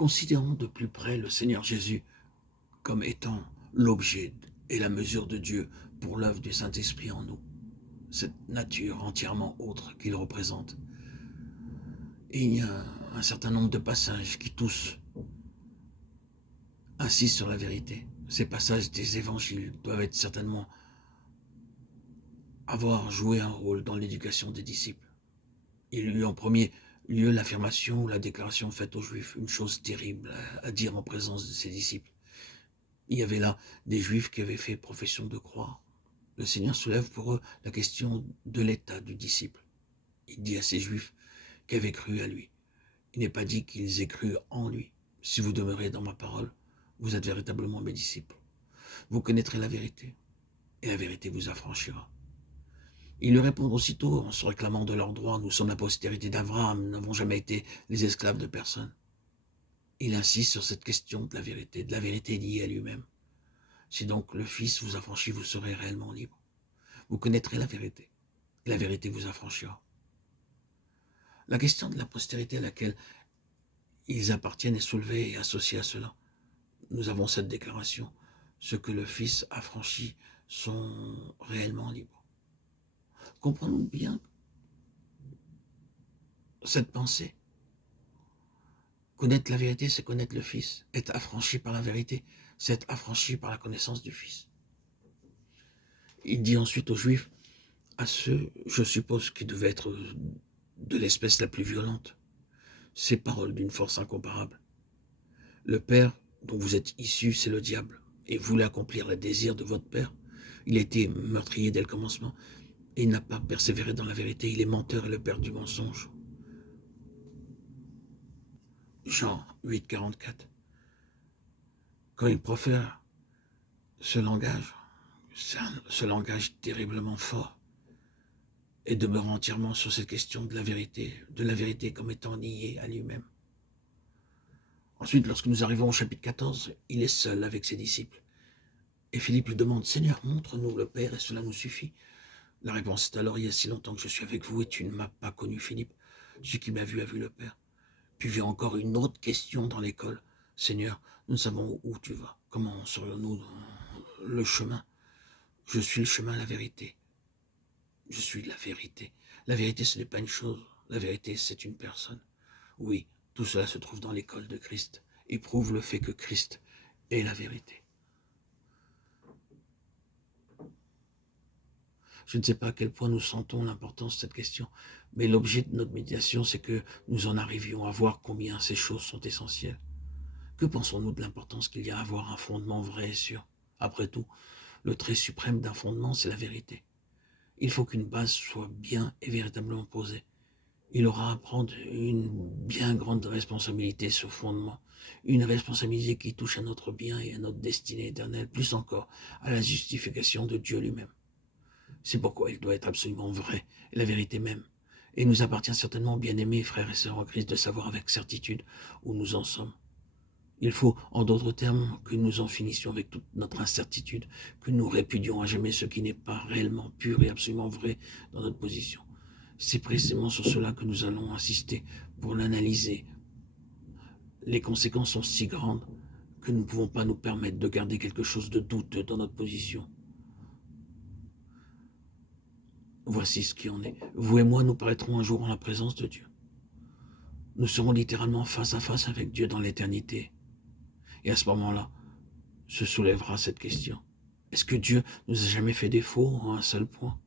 Considérons de plus près le Seigneur Jésus comme étant l'objet et la mesure de Dieu pour l'œuvre du Saint-Esprit en nous, cette nature entièrement autre qu'il représente. Et il y a un certain nombre de passages qui tous insistent sur la vérité. Ces passages des évangiles doivent être certainement avoir joué un rôle dans l'éducation des disciples. Il y a eu en premier lieu l'affirmation ou la déclaration faite aux Juifs, une chose terrible à dire en présence de ses disciples. Il y avait là des Juifs qui avaient fait profession de croire. Le Seigneur soulève pour eux la question de l'état du disciple. Il dit à ces Juifs qui avaient cru à lui. Il n'est pas dit qu'ils aient cru en lui. Si vous demeurez dans ma parole, vous êtes véritablement mes disciples. Vous connaîtrez la vérité, et la vérité vous affranchira. Ils lui répondent aussitôt en se réclamant de leurs droits. Nous sommes la postérité d'Abraham, nous n'avons jamais été les esclaves de personne. Il insiste sur cette question de la vérité liée à lui-même. Si donc le Fils vous affranchit, vous serez réellement libre. Vous connaîtrez la vérité, et la vérité vous affranchira. La question de la postérité à laquelle ils appartiennent est soulevée et associée à cela. Nous avons cette déclaration. Ceux que le Fils affranchit sont réellement libres. Comprenons bien cette pensée. Connaître la vérité, c'est connaître le Fils. Être affranchi par la vérité, c'est être affranchi par la connaissance du Fils. Il dit ensuite aux Juifs, à ceux, je suppose, qui devaient être de l'espèce la plus violente, ces paroles d'une force incomparable. Le Père dont vous êtes issus, c'est le diable, et voulait accomplir les désirs de votre Père. Il a été meurtrier dès le commencement, et il n'a pas persévéré dans la vérité. Il est menteur et le père du mensonge. Jean 8, 44. Quand il profère ce langage terriblement fort, et demeure entièrement sur cette question de la vérité comme étant liée à lui-même. Ensuite, lorsque nous arrivons au chapitre 14, il est seul avec ses disciples. Et Philippe lui demande, « Seigneur, montre-nous le Père et cela nous suffit. » La réponse est alors, « Il y a si longtemps que je suis avec vous et tu ne m'as pas connu, Philippe. Celui qui m'a vu a vu le Père. » Puis vient encore une autre question dans l'école. « Seigneur, nous savons où tu vas. Comment serions-nous le chemin? Je suis le chemin, la vérité. Je suis la vérité. La vérité, ce n'est pas une chose. La vérité, c'est une personne. Oui, tout cela se trouve dans l'école de Christ et prouve le fait que Christ est la vérité. Je ne sais pas à quel point nous sentons l'importance de cette question, mais l'objet de notre méditation, c'est que nous en arrivions à voir combien ces choses sont essentielles. Que pensons-nous de l'importance qu'il y a à avoir un fondement vrai et sûr? Après tout, le trait suprême d'un fondement, c'est la vérité. Il faut qu'une base soit bien et véritablement posée. Il aura à prendre une bien grande responsabilité, ce fondement. Une responsabilité qui touche à notre bien et à notre destinée éternelle, plus encore à la justification de Dieu lui-même. C'est pourquoi il doit être absolument vrai, la vérité même. Et il nous appartient certainement, bien-aimés frères et sœurs en Christ, de savoir avec certitude où nous en sommes. Il faut, en d'autres termes, que nous en finissions avec toute notre incertitude, que nous répudions à jamais ce qui n'est pas réellement pur et absolument vrai dans notre position. C'est précisément sur cela que nous allons insister pour l'analyser. Les conséquences sont si grandes que nous ne pouvons pas nous permettre de garder quelque chose de douteux dans notre position. Voici ce qui en est. Vous et moi, nous paraîtrons un jour en la présence de Dieu. Nous serons littéralement face à face avec Dieu dans l'éternité. Et à ce moment-là, se soulèvera cette question. Est-ce que Dieu nous a jamais fait défaut en un seul point?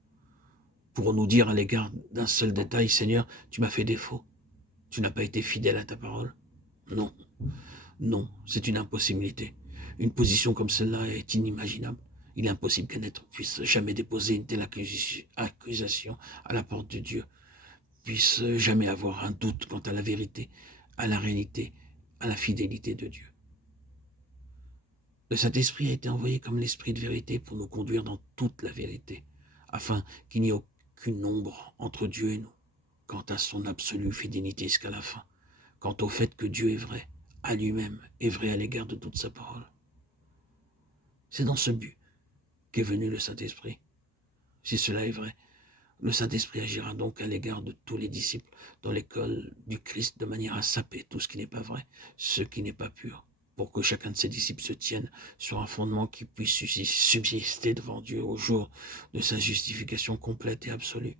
Pourrons-nous dire à l'égard d'un seul détail, Seigneur, tu m'as fait défaut? Tu n'as pas été fidèle à ta parole? Non. Non, c'est une impossibilité. Une position comme celle-là est inimaginable. Il est impossible qu'un être puisse jamais déposer une telle accusation à la porte de Dieu, puisse jamais avoir un doute quant à la vérité, à la réalité, à la fidélité de Dieu. Le Saint-Esprit a été envoyé comme l'Esprit de vérité pour nous conduire dans toute la vérité, afin qu'il n'y ait aucune ombre entre Dieu et nous, quant à son absolue fidélité jusqu'à la fin, quant au fait que Dieu est vrai à lui-même et vrai à l'égard de toute sa parole. C'est dans ce but qu'est venu le Saint-Esprit. Si cela est vrai, Le Saint-Esprit agira donc à l'égard de tous les disciples dans l'école du Christ de manière à saper tout ce qui n'est pas vrai, ce qui n'est pas pur, pour que chacun de ses disciples se tienne sur un fondement qui puisse subsister devant Dieu au jour de sa justification complète et absolue.